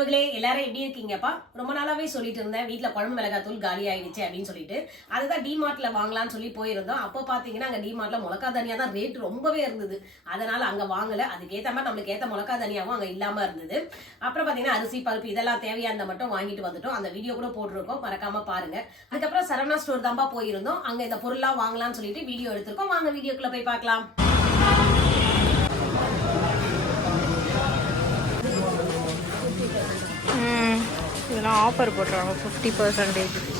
உறவுகளே எல்லாரும் எப்படி இருக்கீங்கப்பா? ரொம்ப நாளாவே சொல்லிட்டு இருந்தேன் வீட்டுல குழம்பு மிளகாத்தூள் காலி ஆயிடுச்சு அப்படின்னு சொல்லிட்டு அதுதான் டிமார்ட்ல வாங்கலாம்னு சொல்லி போயிருந்தோம். அப்போ பாத்தீங்கன்னா அங்க டிமார்ட்ல மிளகா தனியா தான் ரேட் ரொம்பவே இருந்தது. அதனால அங்க வாங்கல. அதுக்கேத்த மாதிரி நம்மளுக்கு ஏத்த மிளகா தனியாவும் அங்க இல்லாம இருந்தது. அப்புறம் பாத்தீங்கன்னா அரிசி பருப்பு இதெல்லாம் தேவையானதை மட்டும் வாங்கிட்டு வந்துட்டோம். அந்த வீடியோ கூட போட்டிருக்கோம், மறக்காம பாருங்க. அதுக்கப்புறம் சரவணா ஸ்டோர் தான்பா போயிருந்தோம். அங்க இந்த பொருள்லாம் வாங்கலாம்னு சொல்லிட்டு வீடியோ எடுத்திருக்கோம். வாங்க வீடியோக்குள்ள போய் பார்க்கலாம். இதெல்லாம் ஆஃபர் போட்டுருவாங்க 50%.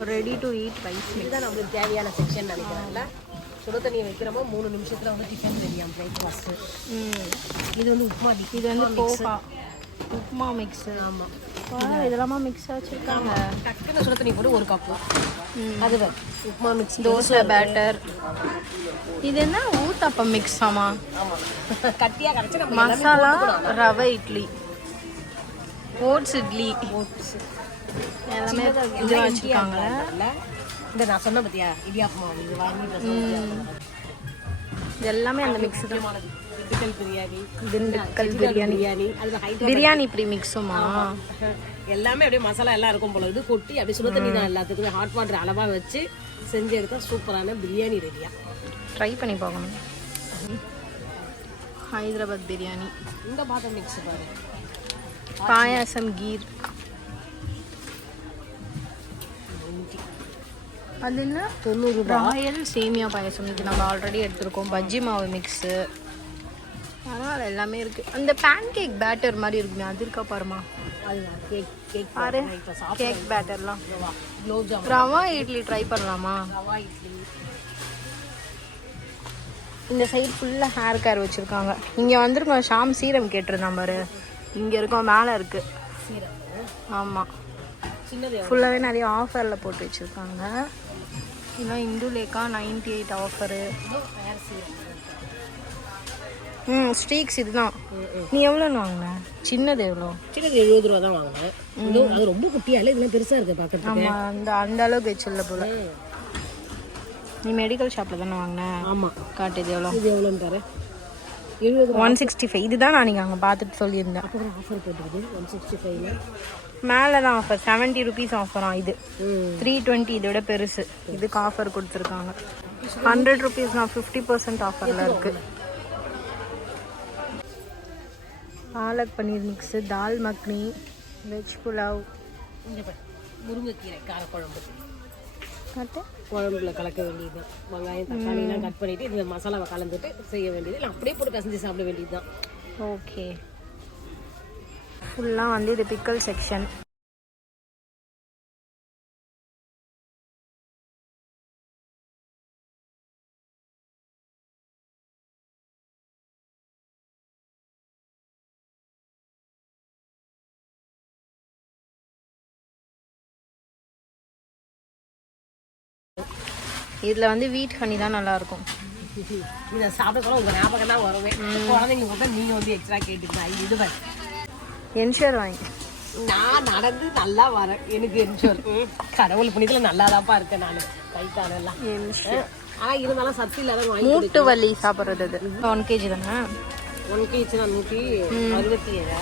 ரெடி டு ஈட் ரைஸ் இதுதான் நம்மளுக்கு தேவையான செக்ஷன் நினைக்கிறேன்ல. சுடு தண்ணியை வைக்கிறோமோ 3 நிமிஷத்துல வந்து டிஃபன் ரெடியாம் பிரேக்ஃபாஸ்ட். இது வந்து உப்புமா, இது வந்து போகா உப்புமா மிக்ஸ். ஆமாம், இதெல்லாமா மிக்ஸாக வச்சுருக்காங்க. டக்குன்னு சுடு தண்ணி போட்டு 1 கப்பு. அது உப்புமா மிக்ஸ், தோசை பேட்டர். இது என்ன ஊத்தாப்பம் மிக்ஸ்? ஆமாம், ஆமாம், கட்டியாக கரைச்சி மசாலா ரவை இட்லி, ஓட்ஸ் இட்லி, ஓட்ஸ் எல்லாமே இது வச்சுருக்காங்க. இந்த நான் சொன்ன பத்தியா இடியாப்பமா, இது வாங்கி இது எல்லாமே அந்த மிக்ஸ் தான். திண்டுக்கல் பிரியாணி, திண்டுக்கல் பிரியாணி, பிரியாணி ப்ரீ மிக்ஸுமா? எல்லாமே அப்படியே மசாலா எல்லாம் இருக்கும் போல. இது கொட்டி அப்படியே சுடு தண்ணி தான் எல்லாத்துக்குமே ஹாட் வாட்டர் அளவாக வச்சு செஞ்சு எடுத்தால் சூப்பரான பிரியாணி ரெடியா. ட்ரை பண்ணி பார்க்கணும். ஹைதராபாத் பிரியாணி. இந்த பாதம் மிக்ஸ் பாரு, பாயாசம் கீர். அது என்ன 90 ராயல் சேமியா பாயாசம். இது நம்ம ஆல்ரெடி எடுத்துருக்கோம். பஜ்ஜி மாவு மிக்ஸு, அதனால் எல்லாமே இருக்குது. அந்த பேன் கேக் பேட்டர் மாதிரி இருக்குமே, அது இருக்கா பாருமா? அதுதான் கேக். கேக் பாரு, கேக் பேட்டர்லாம். குலோப்ஜாம், ரவா இட்லி ட்ரை பண்ணலாமா? ரவா இட்லி. இந்த சைடு ஃபுல்லாக ஹேர் கேர் வச்சுருக்காங்க. இங்கே வந்திருக்கோம். ஷாம் சீரம் கேட்டிருந்தான் பாரு, இங்கே இருக்கோம், மேலே இருக்குது சீரம். ஆமாம், சின்னது ஃபுல்லாகவே நிறைய ஆஃபரில் போட்டு வச்சுருக்காங்க. இன்னும் இந்துலேக்கா 98 ஆஃபரு. ஸ்ட்ரீக்ஸ் இதுதான். நீ எவ்வளோன்னு வாங்கின? சின்னது எவ்வளோ? சின்னது 70 ரூபா தான் வாங்கினேன். அது ரொம்ப குட்டியா இல்லை, இதெல்லாம் பெருசாக இருக்குது பார்க்கறதுக்கு. ஆமாம், அந்த அளவுக்கு வச்சில்ல போல. நீ மெடிக்கல் ஷாப்பில் தானே வாங்கின? ஆமாம். காட்டு, இது எவ்வளோ? இது எவ்வளோன்னு பாரு, 70. 165. இதுதான் நான் நீங்கள் அங்கே பார்த்துட்டு சொல்லியிருந்தேன். அப்புறம் ஆஃபர் போட்டுருக்குது 165. மேலே தான் ஆஃபர், 70 ருபீஸ் ஆஃபரா. இது 320, இதோட பெருசு. இதுக்கு ஆஃபர் கொடுத்துருக்காங்க 100 ருபீஸ். நான் 50% ஆஃபரில் இருக்குது. பாலக் பன்னீர் மிக்ஸு, தால் மக்னி, வெஜ் புலாவ், முருங்கைக்கீரை காரக்குழம்பு. கட்டு குழம்புல கலக்க வேண்டியது. வெங்காயம் தக்காளிலாம் கட் பண்ணிவிட்டு இந்த மசாலாவை கலந்துட்டு செய்ய வேண்டியது. இல்லை அப்படியே போட்டு பிசைஞ்சு சாப்பிட வேண்டியது தான். ஓகே. ஃபுல்லாக வந்து இது பிக்கல் செக்ஷன். இதில் வந்து வீட் ஹனி தான் நல்லாயிருக்கும். இதை சாப்பிட கூட உங்கள் ஞாபகம் தான் வருவேன். குழந்தைங்க கூட நீங்கள் வந்து எக்ஸ்ட்ரா கேட்டுருந்தா இது பண்ண என்ஷூர் வாங்கி நான் நடந்து நல்லா வரேன். எனக்கு என்ஷூர் கடவுள் புனிதத்தில் நல்லா தான்ப்பா இருக்கேன் நான். கைத்தானெல்லாம் ஆனால் இருந்தாலும் சத்து இல்லாத மூட்டு வலி சாப்பிட்றது. அது 1 kg தானே? 1 kg தான் 167.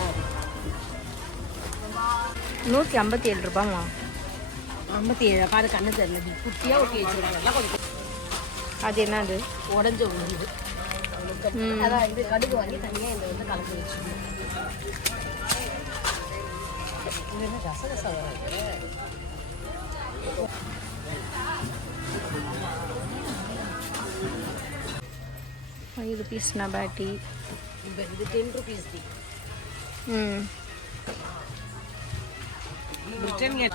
157 ரூபாமா? 57 பாரு, கண்ணு தெரியல. குட்டியாக ஒட்டி வச்சுருக்காங்க. நல்லா கொஞ்சம். அது என்னது? உடஞ்ச உளுந்து. அதான் இது கடுகு வாங்கி தனியாக இந்த வந்து கலந்து வச்சுக்கணும். இது என்ன ரசரசம் வராது? 5 rupees நபாட்டி. இது 10 rupees டி. பிரிட்டானியா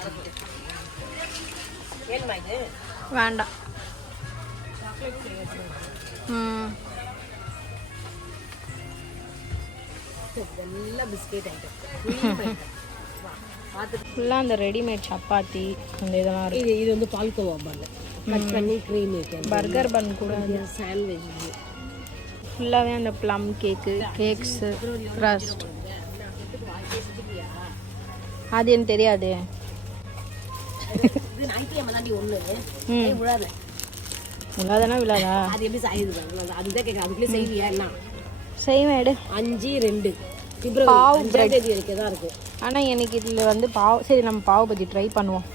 ஏன்மா இது? வேண்டாம். இதெல்லாம் பிஸ்கெட் ஐட்டம் பார்த்துட்டு ஃபுல்லாக அந்த ரெடிமேட் சப்பாத்தி அந்த இதெல்லாம் இருக்கு. இது வந்து பால்கோவா பன் கட் பண்ணி க்ரீம் பர்கர் பன் கூட சாண்ட்விச் ஃபுல்லாகவே அந்த ப்ளம் கேக்கு கேக்ஸு க்ரஸ்ட். அது எனக்கு தெரியாது. இது ஞாயிற்றுக்கிழமை தாண்டி ஒன்று விழாது விழாதானா விழாதா? அது எப்படி சாயுது அதுதான் கேட்குறேன். அதுக்குள்ளே செய்வியா என்ன? செய்வேன் எடு. 5/2 பிப்ரவரி 5ஆம் தேதி வரைக்கும் தான் இருக்கு. ஆனால் எனக்கு இதில் வந்து சரி நம்ம பாவு பஜ்ஜி ட்ரை பண்ணுவோம்.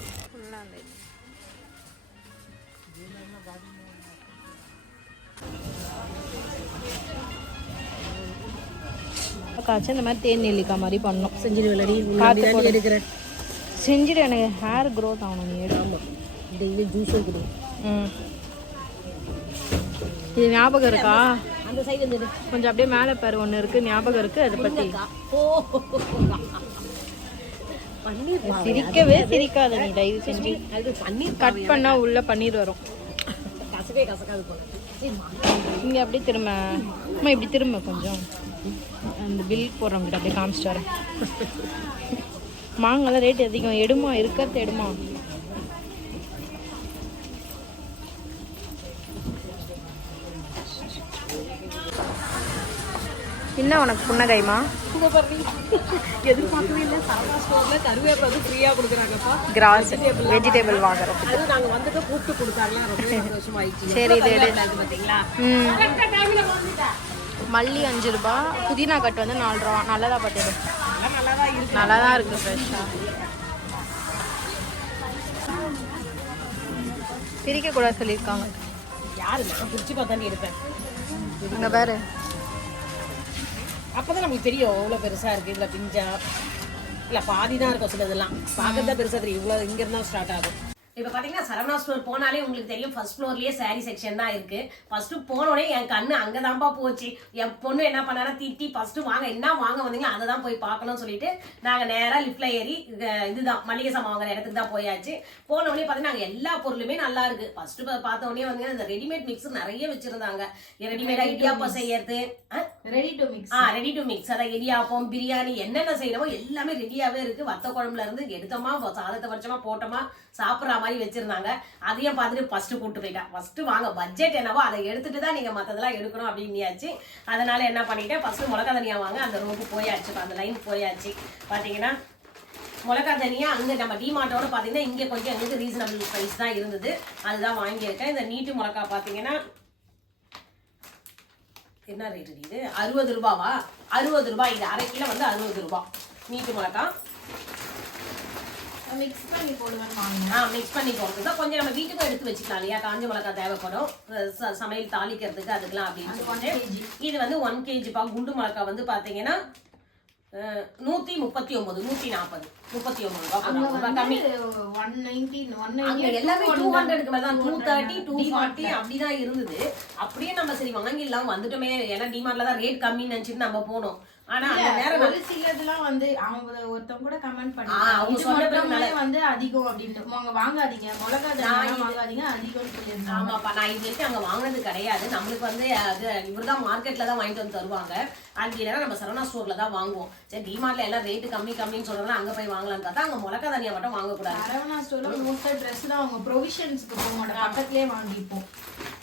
காய்ச்சி இந்த மாதிரி தேன் நெல்லிக்காய் மாதிரி பண்ணோம். செஞ்சுட்டு விளையாடி எடுக்கிறேன். செஞ்சுட்டு எனக்கு ஹேர் க்ரோத் ஆகணும். நீ ஆமாம் டெய்லி ஜூஸும் கொடு. இது ஞாபகம் இருக்கா? அந்த சைடு இருந்தது கொஞ்சம் அப்படியே மேலே பாரு ஒன்று இருக்குது ஞாபகம் இருக்குது. அதை பற்றி பன்னீர் சிரிக்கவே சிரிக்காத நீ தயவு செஞ்சு. அது பன்னீர் கட் பண்ணால் உள்ளே பன்னீர் வரும். கசவே கசக்காது போல. இங்கே அப்படியே திரும்ப அம்மா இப்படி திரும்ப கொஞ்சம் அந்த பில் போடுறவங்கிட்ட அப்படியே காமிச்சிட்டு வரேன். மாங்கெல்லாம் ரேட் அதிகம். எடுமா இருக்கிறது எடுமா. என்ன உனக்கு புன்னகைமா? எதிர்பார்க்கவே இல்லை. சரவணா ஸ்டோரில் கருவேப்பிலை வந்து ஃப்ரீயாக கொடுக்குறாங்கப்பா. கிராஸ் வெஜிடேபிள் வாங்குறோம். அது நாங்கள் வந்துட்டு கூப்பிட்டு கொடுத்தாங்களா ரொம்ப சந்தோஷமாயிடுச்சு. சரி இது எடு. பார்த்தீங்களா? மல்லி 5 ரூபா, புதினா கட்டு வந்து 4 ரூபா. நல்லதா பார்த்துடு. நல்லா தான் இருக்கு. நல்லா தான் இருக்குது ஃப்ரெஷ்ஷாக. பிரிக்கக்கூடாது சொல்லியிருக்காங்க. யாரு நான் பிரிச்சு பார்த்தாண்டி எடுப்பேன். இங்கே பாரு. அப்போதான் நமக்கு தெரியும் எவ்வளோ பெருசாக இருக்குது. இதில் பிஞ்சா இல்லை பாதி தான் இருக்கும். சிலதெல்லாம் பார்க்கறதா பெருசாக தெரியும். இவ்வளோ இங்கேருந்து தான் ஸ்டார்ட் ஆகும். இப்போ பார்த்தீங்கன்னா சரவணா ஸ்டோர் போனாலே உங்களுக்கு தெரியும் ஃபர்ஸ்ட் ஃப்ளோர்லேயே சாரீ செக்ஷன் தான் இருக்கு. ஃபர்ஸ்ட் போனோடனே என் கண்ணு அங்கே தான்ப்பா போச்சு. என் பொண்ணு என்ன பண்ணானா திட்டி ஃபர்ஸ்ட் வாங்க என்ன வாங்க வந்தீங்களா அதை தான் போய் பார்க்கணும்னு சொல்லிட்டு நாங்கள் நேராக லிஃப்ட்ல ஏறி இதுதான் மளிகை சாமான் வாங்குற இடத்துக்கு தான் போயாச்சு. போனோடனே பார்த்தீங்கன்னா அங்கே எல்லா பொருளுமே நல்லா இருக்கு. ஃபர்ஸ்ட் பார்த்தோடனே வந்து இந்த ரெடிமேட் மிக்ஸ் நிறைய வச்சிருந்தாங்க. ரெடிமேடாக இடியாப்பம் செய்யறது, ரெடி டு மிக்ஸ் அதான் இடியாப்பம் பிரியாணி என்னென்ன செய்யணுமோ எல்லாமே ரெடியாகவே இருக்கு. வத்த குழம்புல இருந்து எடுத்தோமா சாதத்தை வச்சோமா போட்டோமா சாப்பிட்ற மாதிரி வச்சிருந்தாங்க. அதையும் பார்த்துட்டு ஃபர்ஸ்ட் கூப்பிட்டு போயிட்டேன். ஃபர்ஸ்ட் வாங்க பட்ஜெட் என்னவோ அதை எடுத்துட்டு தான் நீங்க மற்றதெல்லாம் எடுக்கணும் அப்படின்னியாச்சு. அதனால என்ன பண்ணிட்டேன் ஃபர்ஸ்ட் மிளகா தனியா வாங்க அந்த ரோக்கு போயாச்சு. அந்த லைன் போயாச்சு. பார்த்தீங்கன்னா மிளகா தனியா அங்கே நம்ம டிமார்ட்டோட பார்த்தீங்கன்னா இங்கே கொஞ்சம் எங்களுக்கு ரீசனபிள் ப்ரைஸ் தான் இருந்தது. அதுதான் வாங்கியிருக்கேன். இந்த நீட்டு மிளகா பார்த்தீங்கன்னா என்ன ரேட் இது? 60 ரூபாவா? 60 ரூபாய். இது 1/2 கிலோ வந்து 60 ரூபாய் நீட்டு மிளகா. மிக்ஸ் பண்ணி போடுவேன். மிக்ஸ் பண்ணி போடுறது கொஞ்சம் நம்ம வீட்டுக்கும் எடுத்து வச்சுக்கலாம் இல்லையா? காஞ்ச மிளகா தேவைப்படும் சமையல் தாளிக்கிறதுக்கு அதுக்கெல்லாம் அப்படின்னு சொல்லிட்டு. இது வந்து 1 kg குண்டு மிளகா வந்து பாத்தீங்கன்னா 139 140 39 ரூபாய் கம்மி. எல்லாமே 200க்கு மேல தான் 230 240 அப்படிதான் இருந்தது. அப்படியே நம்ம சரி வாங்கிடலாம் வந்துட்டோமே ஏன்னா டிமார்ட்ல தான் ரேட் கம்மின்னு நினைச்சிட்டு நம்ம போனோம். ஆனா அந்த நேரம் ஒரு சிலதெல்லாம் வந்து அவங்க ஒருத்தவங்க கூட கமெண்ட் பண்ணாங்க அவங்க சொன்னதுனால வந்து அதிகம் அப்படினு அவங்க வாங்காதீங்க மிளகா தனியா வாங்காதீங்க அதிகம்னு சொல்லிருந்தாங்க. ஆமாப்பா நான் இது வரைக்கும் அங்க வாங்குனது கிடையாது. நம்மளுக்கு வந்து அது இவர்தான் மார்க்கெட்ல தான் வாங்கிட்டு வந்து தருவாங்க. அப்படி இல்லைன்னா நம்ம சரவணா ஸ்டோர்ல தான் வாங்குவோம். சரி டிமார்ட்ல எல்லாம் ரேட்டு கம்மின்னு சொல்றதுனால அங்க போய் வாங்கலாம்னு பார்த்தா அங்க மிளகா தனியா மட்டும் வாங்கக்கூடாது. சரவணா ஸ்டோர்ல மோஸ்டா ட்ரெஸ் தான் அவங்க ப்ரொவிஷன்ஸ்க்கு போக மாட்டாங்க. பக்கத்துலயே வாங்கிப்போம்.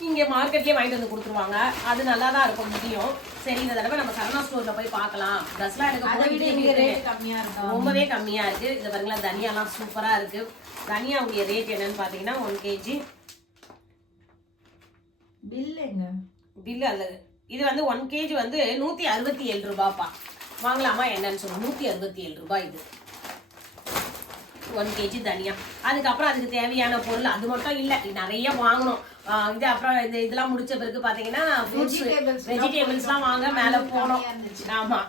இங்க மார்க்கெட்லயே வாங்கிட்டு வந்து கொடுத்துருவாங்க. அது நல்லா தான் இருக்கும் முடியும். சரி இந்த தடவை நம்ம சரவணா ஸ்டோர்ல போய் பார்க்கலாம். ட்ரெஸ்லாம் எடுக்க ரொம்பவே கம்மியா இருக்கு. இதை பாருங்களா தனியாலாம் சூப்பரா இருக்கு. தனியா உடைய ரேட் என்னன்னு பாத்தீங்கன்னா 1 kg பில் அல்ல. இது வந்து 1 kg வந்து 167 ரூபாய்ப்பா. வாங்கலாமா என்னன்னு சொல்லுங்க. 167 ரூபாய் இது 1 kg தனியா. அதுக்கப்புறம் அதுக்கு தேவையான பொருள் அது மட்டும் இல்லை நிறைய வாங்கணும். இது அப்புறம் இதெல்லாம் முடிச்ச பிறகு பாத்தீங்கன்னா வெஜிடேபிள்ஸ்லாம் வாங்க மேல போனோம். ஆமா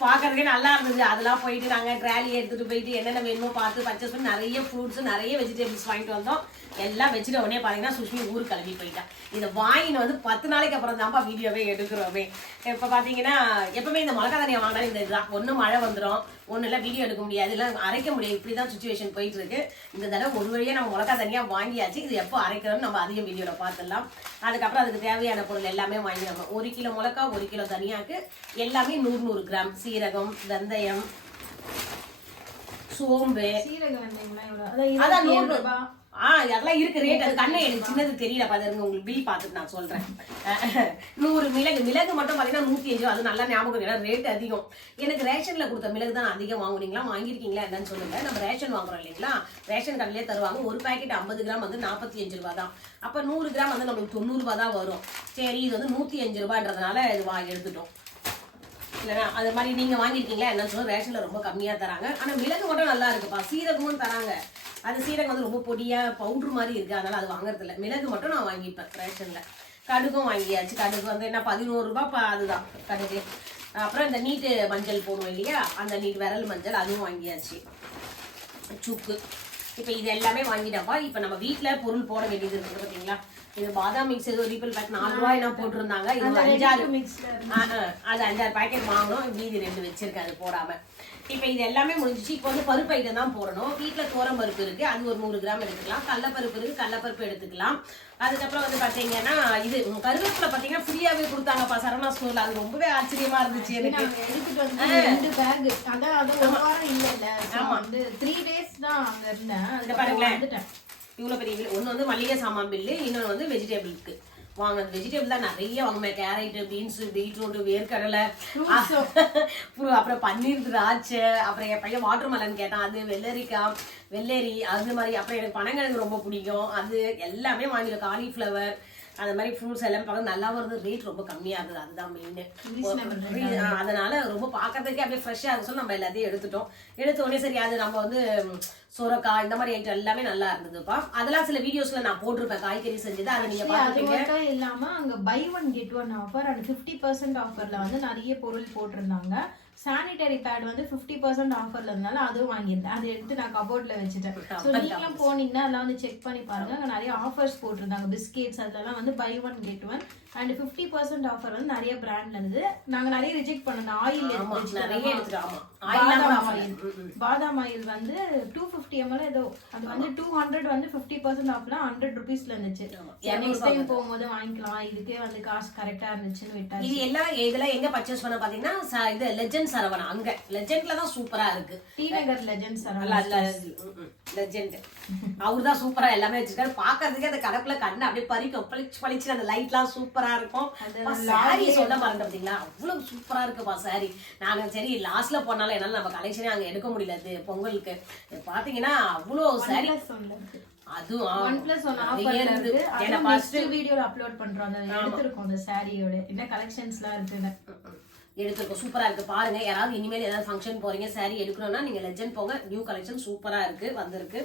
பார்க்கறதுக்கே நல்லா இருந்தது. அதெல்லாம் போயிட்டு நாங்கள் ட்ராலி எடுத்துட்டு போயிட்டு என்னென்ன வேணுமோ பார்த்து பர்ச்சேஸ் பண்ணி நிறைய ஃப்ரூட்ஸ் நிறைய வெஜிடபிள்ஸ் வாங்கிட்டு வந்தோம். எல்லாம் வச்சுட்டு உடனே பார்த்தீங்கன்னா சுஷ்மி ஊருக்கு கிளம்பி போயிட்டான். இதை வாங்கின்னு வந்து 10 நாளைக்கு அப்புறம் தான்ப்பா வீடியோவே எடுக்கிறோமே. இப்போ பார்த்தீங்கன்னா எப்பவுமே இந்த மிளகா தனியாக வாங்கினா இந்த இதுதான் ஒன்று மழை வந்துடும் ஒன்றும் இல்லை வீடியோ எடுக்க முடியாது, இல்லை அரைக்க முடியாது, இப்படி தான் சுச்சுவேஷன் போயிட்டு இருக்கு. இந்த தடவை ஒரு வழியாக நம்ம மிளகா தனியாக வாங்கியாச்சு. இது எப்போ அரைக்கிறோம்னு நம்ம அதிக வீடியோவில் பார்த்துடலாம். அதுக்கப்புறம் அதுக்கு தேவையான பொருள் எல்லாமே வாங்கிடணும். 1 கிலோ மிளகா, 1 கிலோ தனியாக்கு, எல்லாமே 100 கிராம். சீரகம், வெந்தயம், சோம்பு, அதான் 100. அதெல்லாம் இருக்கு ரேட். அது கண்ணை எனக்கு சின்னது தெரியல பாருங்க, உங்களுக்கு பில் பார்த்துட்டு நான் சொல்றேன். 100 மிளகு மட்டும் பாத்தீங்கன்னா 105. அது நல்லா ஞாபகம், ஏன்னா ரேட் அதிகம். எனக்கு ரேஷன்ல கொடுத்த மிளகு தான் அதிகம் வாங்குனீங்களா, வாங்கிருக்கீங்களா என்னன்னு சொல்லுங்க. நம்ம ரேஷன் வாங்குறோம் இல்லைங்களா, ரேஷன் கடையிலே தருவாங்க. ஒரு பாக்கெட் 50 கிராம் வந்து 45 ரூபா தான். அப்ப 100 கிராம் வந்து நம்மளுக்கு 90 ரூபா தான் வரும். சரி, இது வந்து 105 ரூபான்றதுனால இது எடுத்துட்டோம். இல்லைன்னா அது மாதிரி நீங்க வாங்கிருக்கீங்களா என்னன்னு சொல்லுங்க. ரேஷன்ல ரொம்ப கம்மியா தராங்க. ஆனா மிளகு மட்டும் நல்லா இருக்குப்பா. சீரகமும் தராங்க. அது சீரகம் வந்து ரொம்ப பொடியா பவுடர் மாதிரி இருக்கு, அதனால அது வாங்குறது இல்லை. மிளகு மட்டும் நான் வாங்கிப்பேன் ரேஷன்ல. கடுகும் வாங்கியாச்சு. கடுகு வந்து என்ன 11 ரூபாய், அதுதான் கடுகு. அப்புறம் இந்த நீட்டு மஞ்சள் போடுவோம் இல்லையா, அந்த நீட்டு விரல் மஞ்சள், அதுவும் வாங்கியாச்சு. சுக்கு. இப்போ இது எல்லாமே வாங்கிட்டப்பா. இப்போ நம்ம வீட்டில் பொருள் போட வேண்டியது இருக்குது பார்த்தீங்களா. இது பாதாம் மிக்ஸ் ஏதோ ரீபிள் பேக் 4 ரூபாய் என்ன போட்டிருந்தாங்க. இது 5-6 அது 5-6 பாக்கெட் வாங்கணும். மீதி 2 வச்சிருக்கேன் அது போடாம. இப்போ இது எல்லாமே முடிஞ்சிச்சு. இப்போ வந்து பருப்பு ஐட்டம் தான் போடணும். வீட்டில் தோரம் பருப்பு இருக்கு, அது ஒரு 100 கிராம் எடுத்துக்கலாம். கடலப்பருப்பு இருக்கு, கடலப்பருப்பு எடுத்துக்கலாம். அதுக்கப்புறம் வந்து பாத்தீங்கன்னா இது கருவேப்பிலை பாத்தீங்கன்னா ஃப்ரீயாவே கொடுத்தாங்கப்பா சரவணா ஸ்டோர்ல. அது ரொம்பவே ஆச்சரியமா இருந்துச்சு எனக்கு. எடுத்துட்டு வந்து 2 பேக். அதான் அது ஒரு வாரம் இல்ல. ஆமா, 3 டேஸ் தான் அங்க இருந்தேன். அது பாருங்களேன், இவ்வளவு பெரிய பில். ஒண்ணு வந்து மளிகை சாமான் பில்லு, இன்னொன்று வந்து வெஜிடபிளுக்கு வாங்க. வெஜிடபிள் தான் நிறைய வாங்குவேன். கேரட், பீன்ஸ், பீட்ரூட், வேர்க்கடலை, அப்புறம் பன்னீர், திராட்சை, அப்புறம் என் பையன் வாட்டர் மெலன் கேட்டான், அது வெள்ளரி அது மாதிரி. அப்புறம் எனக்கு பனங்கிழங்கு ரொம்ப பிடிக்கும், அது எல்லாமே வாங்கிடும். காலிஃப்ளவர் அந்த மாதிரி ஃப்ரூட்ஸ் எல்லாமே பார்க்க நல்லா வருது. ரேட் ரொம்ப கம்மியா இருக்குது, அதுதான் மெயின். அதனால ரொம்ப பார்க்கறதுக்கே அப்படியே ஃப்ரெஷ்ஷா இருக்கு சொல்லி நம்ம எல்லாத்தையும் எடுத்துட்டோம். எடுத்த உடனே சரி, அது நம்ம வந்து சொரக்காய் இந்த மாதிரி ஐட்டம் எல்லாமே நல்லா இருந்ததுப்பா. அதெல்லாம் சில வீடியோஸ்ல நான் போட்டிருப்பேன் காய்கறி செஞ்சது, அதை நீங்க பாத்துக்கீங்க. அது மட்டும் இல்லாம அங்க buy 1 get 1 ஆஃபர் அண்ட் 50% ஆஃபர்ல வந்து நிறைய பொருள் போட்டிருந்தாங்க. சானிட்டரி பேட் வந்து 50% ஆஃபர்ல இருந்தால அதுவும் வாங்கியிருந்தேன். அதை எடுத்து நான் கபோர்ட்ல வச்சுட்டேன். ஸோ நீங்களும் போனீங்கன்னா அதெல்லாம் வந்து செக் பண்ணி பாருங்க. அங்கே நிறைய ஆஃபர்ஸ் போட்டிருந்தாங்க. பிஸ்கெட்ஸ் அதெல்லாம் வந்து buy 1 get 1 அண்ட் 50% ஆஃபர் வந்து நிறைய பிராண்ட்ல இருந்து. நாங்க நிறைய ரிஜெக்ட் பண்ணோம். ஆயில் பாதாம் ஆயில் வந்து 250 ml ஏதோ, அது வந்து 200 வந்து 50% ஆஃப்ல 100 ரூபீஸ்ல இருந்துச்சு. நெக்ஸ்ட் டைம் போகும்போது வாங்கிக்கலாம், இதுக்கே வந்து காசு கரெக்டா இருந்துச்சுன்னு விட்டாச்சு. இது எல்லாம் இதெல்லாம் எங்க பர்ச்சேஸ் பண்ண பாத்தீங்கன்னா இது லெஜெண்ட் சரவணா. அங்க லெஜெண்ட்ல தான் சூப்பரா இருக்கு. டி நகர் லெஜெண்ட் சரவணா. லெஜெண்ட் அவர்தான் சூப்பரா எல்லாமே வச்சிருக்காரு. பாக்குறதுக்கு அந்த கடப்புல கண்ணு அப்படியே பளிச்சு அந்த லைட் எல்லாம் சூப்பரா இருக்கும். சாரி சொல்ல மறந்து பாத்தீங்களா, அவ்வளவு சூப்பரா இருக்குப்பா சாரி. நாங்க சரி லாஸ்ட்ல போனாலும் என்னால நம்ம கலெக்ஷனே அங்க எடுக்க முடியல பொங்கலுக்கு. பாத்தீங்கன்னா அவ்வளவு சாரி. அதுவும் OnePlus1 ஆஃபர்ல இருக்கு. அத ஃபர்ஸ்ட் வீடியோல அப்லோட் பண்றோம். அந்த எடுத்துறோம் அந்த சாரியோட என்ன கலெக்ஷன்ஸ்லாம் இருக்குன்னு எடுத்துருக்கோம். சூப்பரா இருக்கு பாருங்க. யாராவது இனிமேல் ஏதாவது ஃபங்க்ஷன் போறீங்க சாரி எடுக்கணும்னா நீங்க லெஜெண்ட் போங்க. நியூ கலெக்ஷன் சூப்பரா இருக்கு, வந்திருக்கு.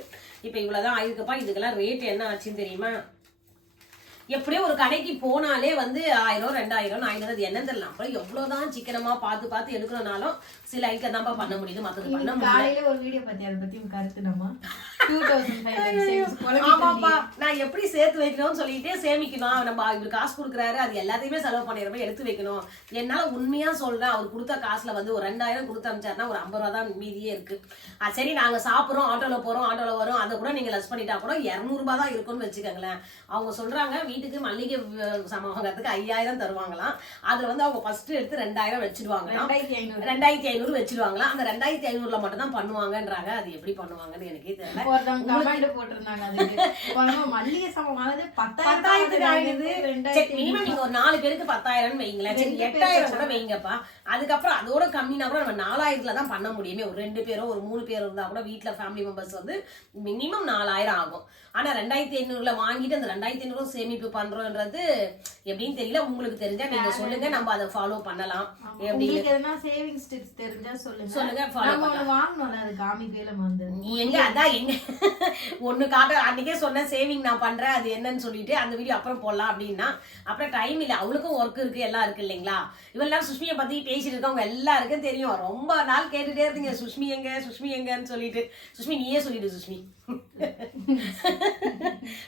இப்ப இவ்வளவுதான் ஆயிருக்குப்பா. இதுக்கெல்லாம் ரேட் என்ன ஆச்சுன்னு தெரியுமா? எப்படியோ ஒரு கடைக்கு போனாலே வந்து 1000 2000 ஆயிரம் என்ன தெரியல. அப்புறம் எவ்வளவுதான் சிக்கனமா பார்த்து எடுக்கணும்னாலும் சில ஐட்டம் தான் பண்ண முடியுது, மத்தது பண்ண முடியல. காலையில ஒரு வீடியோ பத்தி அதை பத்தி கருத்து நம்ம 2500 ஆமாப்பா, நான் எப்படி சேர்த்து வைக்கணும்னு சொல்லிட்டு சேமிக்கணும். நம்ம இவர் காசு கொடுக்குறாரு, அது எல்லாத்தையுமே செலவு பண்ணிடுறோம், எடுத்து வைக்கணும். என்னால உண்மையா சொல்றேன், அவர் கொடுத்த காசுல வந்து ஒரு 2000 கொடுத்து அனுப்பிச்சாருன்னா ஒரு 50 ரூபா தான் மீதியே இருக்கு. சரி நாங்க சாப்பிடுறோம், ஆட்டோல போறோம், ஆட்டோல வரும், அதை கூட நீங்க லெஸ் பண்ணிட்டா கூட 200 ரூபாய் தான் இருக்கும்னு வச்சுக்கோங்களேன். அவங்க சொல்றாங்க வீட்டுக்கு மல்லிகை சாமான் வாங்குறதுக்கு 5000 தருவாங்களாம். அதுல வந்து அவங்க ஃபர்ஸ்ட் எடுத்து 2000 வச்சிருவாங்களாம். 2500 வச்சிருவாங்களாம். அந்த 2500ல மட்டும் தான் பண்ணுவாங்கன்றாங்க. அது எப்படி பண்ணுவாங்கன்னு எனக்கே தெரியல. மினிமம் நீங்க ஒரு 4 பேருக்கு 10,000 வைங்களேன். 8000 கூட வைங்கப்பா. அதுக்கப்புறம் அதோட கம்மினா கூட நம்ம 4000ல தான் பண்ண முடியுமே. ஒரு 2 பேரோ ஒரு 3 பேர் இருந்தா கூட வீட்டுல ஃபேமிலி மெம்பர்ஸ் வந்து மினிமம் 4000 ஆகும். ஆனா 2500ல வாங்கிட்டு அந்த 2500 சேமிப்பு பண்றோம்ன்றது எப்படின்னு தெரியல. உங்களுக்கு தெரிஞ்சா நீங்க சொல்லுங்க, நம்ம அதை ஃபாலோ பண்ணலாம். சேவிங்ஸ் டிப்ஸ் தெரிஞ்சா சொல்லுங்க ஃபாலோ பண்ணலாம். வாங்கணும்ல, அது காமிக்கல வந்து எங்க அதான் எங்க ஒண்ணு காட்ட அன்னைக்கே சொன்ன சேவிங் நான் பண்றேன், அது என்னன்னு சொல்லிட்டு அந்த வீடியோ அப்புறம் போடலாம் அப்படின்னா அப்புறம் டைம் இல்ல. அவளுக்கும் ஒர்க் இருக்கு, எல்லாம் இருக்கு இல்லைங்களா. இவ்வளவு நேரம் சுஷ்மியை பத்தி பேசிட்டு இருக்கவங்க எல்லாருக்கும் தெரியும். ரொம்ப நாள் கேட்டுட்டே இருந்தீங்க சுஷ்மி எங்கன்னு சொல்லிட்டு. சுஷ்மி நீயே சொல்லிடு சுஷ்மி.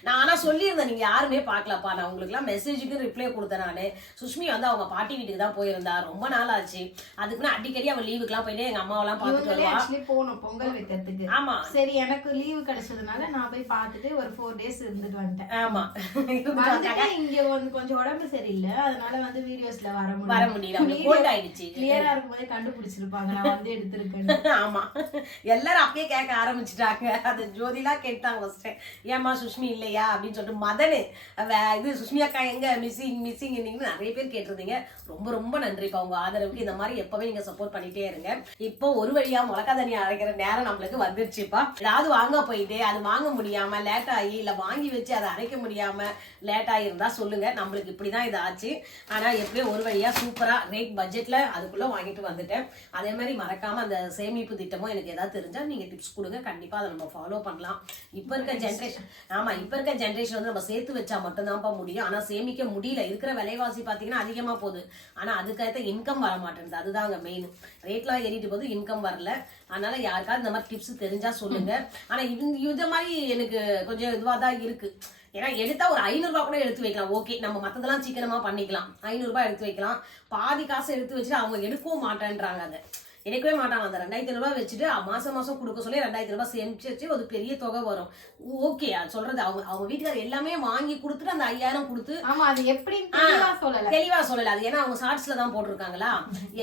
நான் ஆனா சொல்லியிருந்தேன், நீங்க யாருமே பார்க்கலப்பா. நான் உங்களுக்கு எல்லாம் மெசேஜுக்கு ரிப்ளை கொடுத்தேன் நானு. சுஷ்மி வந்து அவங்க பாட்டி வீட்டுக்கு தான் போயிருந்தா, ரொம்ப நாள் ஆச்சு. அதுக்குன்னு அடிக்கடி அவ லீவுக்குலாம் போயிட்டு எங்க அம்மாவெல்லாம் பார்த்துட்டு வருவா. ஆக்சுவலி போனோம் பொங்கல் வைக்கிறதுக்கு. ஆமா சரி எனக்கு லீவு கிடைச்சதுனால நான் போய் பார்த்துட்டு ஒரு 4 days இருந்துட்டு வந்துட்டேன். ஆமா வந்துட்டு இங்க வந்து கொஞ்சம் உடம்பு சரியில்லை, அதனால வந்து வீடியோஸ்ல வர முடியல. அவங்களுக்கு கோல்ட் ஆயிடுச்சு. கிளியரா இருக்கும்போதே கண்டுபிடிச்சிருப்பாங்க நான் வந்து எடுத்திருக்கேன். ஆமா எல்லாரும் அப்பயே கேட்க ஆரம்பிச்சுட்டாங்க. அது ஜோதிலாம் கேட்டாங்க ஃபர்ஸ்ட், ஏமா சுஷ்மி இல்லையா அப்படின்னு சொல்லிட்டு. மதனு இது சுஷ்மி அக்கா எங்க மிஸ்ஸிங் நிறைய பேர் கேட்டிருந்தீங்க. ரொம்ப ரொம்ப நன்றிப்பா உங்க ஆதரவுக்கு. இந்த மாதிரி எப்பவே நீங்க சப்போர்ட் பண்ணிட்டே இருங்க. இப்போ ஒரு வழியா மிளகா தண்ணி அரைக்கிற நேரம் நம்மளுக்கு வந்துருச்சுப்பா. ஏதாவது வாங்க போயிட்டு அது வாங்க முடியாம லேட் ஆகி, இல்ல வாங்கி வச்சு அதை அரைக்க முடியாம லேட் ஆகிருந்தா சொல்லுங்க. நம்மளுக்கு இப்படிதான் இது ஆச்சு. ஆனா எப்படியும் ஒரு வழியா சூப்பரா ரேட் பட்ஜெட்ல அதுக்குள்ள வாங்கிட்டு வந்துட்டேன். அதே மாதிரி மறக்காம அந்த சேமிப்பு திட்டமும் எனக்கு ஏதாவது தெரிஞ்சா நீங்க டிப்ஸ் கொடுங்க. கண்டிப்பா அதை நம்ம ஃபாலோ பண்ணலாம். இப்ப இருக்க ஜென்ரேஷன் இப்ப இருக்க ஜென்ரேஷன் வந்து நம்ம சேர்த்து வச்சா மட்டும்தான்ப்பா முடியும். ஆனா சேமிக்க முடியல. இருக்கிற விலைவாசி பாத்தீங்கன்னா அதிகமா போகுது. ஆனா அதுக்கேற்ற இன்கம் வர மாட்டேங்குது. அதுதான் அங்க மெயின். ரேட்லாம் ஏறிட்டு போது, இன்கம் வரல. அதனால யாருக்காவது இந்த மாதிரி டிப்ஸ் தெரிஞ்சா சொல்லுங்க. ஆனா இந்த மாதிரி எனக்கு கொஞ்சம் இதுவா தான் இருக்கு. ஏன்னா எடுத்தா ஒரு 500 ரூபாய் கூட எடுத்து வைக்கலாம். ஓகே, நம்ம மத்ததெல்லாம் சீக்கிரமா பண்ணிக்கலாம். 500 ரூபாய் எடுத்து வைக்கலாம். பாதி காசு எடுத்து வச்சுட்டு அவங்க எடுக்கவும் மாட்டேன்றாங்க. அதை எடுக்கவே மாட்டாங்க. அந்த 2500 ரூபாய் வச்சுட்டு மாசம் மாசம் கொடுக்க சொல்லி 2000 ரூபாய் சேமிச்சு வச்சு ஒரு பெரிய தொகை வரும். ஓகே, அது சொல்றது அவங்க வீட்டுக்காரர் எல்லாமே வாங்கி கொடுத்துட்டு அந்த 5000 கொடுத்து. ஆமா, அது எப்படி தெளிவா சொல்லல. அது ஏன்னா அவங்க ஷார்ட்ஸ்ல தான் போட்டிருக்காங்களா.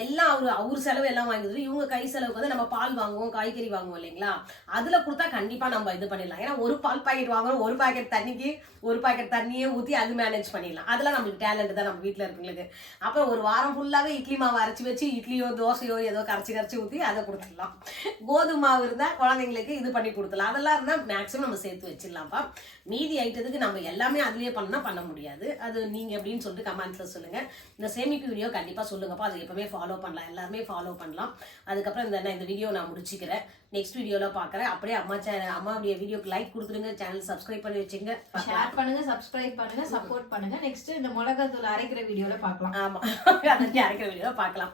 எல்லாம் அவரு செலவு எல்லாம் வாங்கிட்டு இவங்க கை செலவுக்கு வந்து நம்ம பால் வாங்குவோம், காய்கறி வாங்குவோம் இல்லைங்களா. அதுல கொடுத்தா கண்டிப்பா நம்ம இது பண்ணிடலாம். ஏன்னா ஒரு பால் பாக்கெட் வாங்குறோம், ஒரு பாக்கெட் தண்ணிக்கு ஒரு பாக்கெட் தண்ணியே ஊத்தி அது மேனேஜ் பண்ணிடலாம். அதெல்லாம் நம்மளுக்கு டேலண்ட் தான் நம்ம வீட்டுல இருக்கவங்களுக்கு. அப்புறம் ஒரு வாரம் ஃபுல்லாவே இட்லி மாவு அரைச்சி வச்சு இட்லியோ தோசையோ ஏதோ கரைச்சி ஊத்தி அதை கொடுத்துடலாம். கோதுமை மாவு இருந்தா குழந்தைங்களுக்கு இது பண்ணி கொடுத்துடலாம். அதெல்லாம் இருந்தா மேக்ஸிமம் நம்ம சேர்த்து வச்சிடலாம்ப்பா. மீதி ஐட்டத்துக்கு நம்ம எல்லாமே அதுலயே பண்ண முடியாது. அது நீங்க எப்படின்னு சொல்லிட்டு கமெண்ட்ஸ்ல சொல்லுங்க. இந்த சேமிப்பு வீடியோ கண்டிப்பா சொல்லுங்கப்பா. அது எப்பவுமே ஃபாலோ பண்ணலாம், எல்லாருமே ஃபாலோ பண்ணலாம். அதுக்கப்புறம் இந்த வீடியோ நான் முடிச்சுக்கிறேன். நெக்ஸ்ட் வீடியோல பாக்குறேன். அப்படியே அம்மாவுடைய வீடியோக்கு லைக் கொடுத்துருங்க, சேனல் சப்ஸ்கிரைப் பண்ணி வச்சுங்க, ஷேர் பண்ணுங்க, சப்ஸ்கிரைப் பண்ணுங்க, சப்போர்ட் பண்ணுங்க. நெக்ஸ்ட் இந்த மிளகாய் தூள் அரைக்கிற வீடியோல பார்க்கலாம். ஆமா, அரைக்கிற வீடியோல பார்க்கலாம்.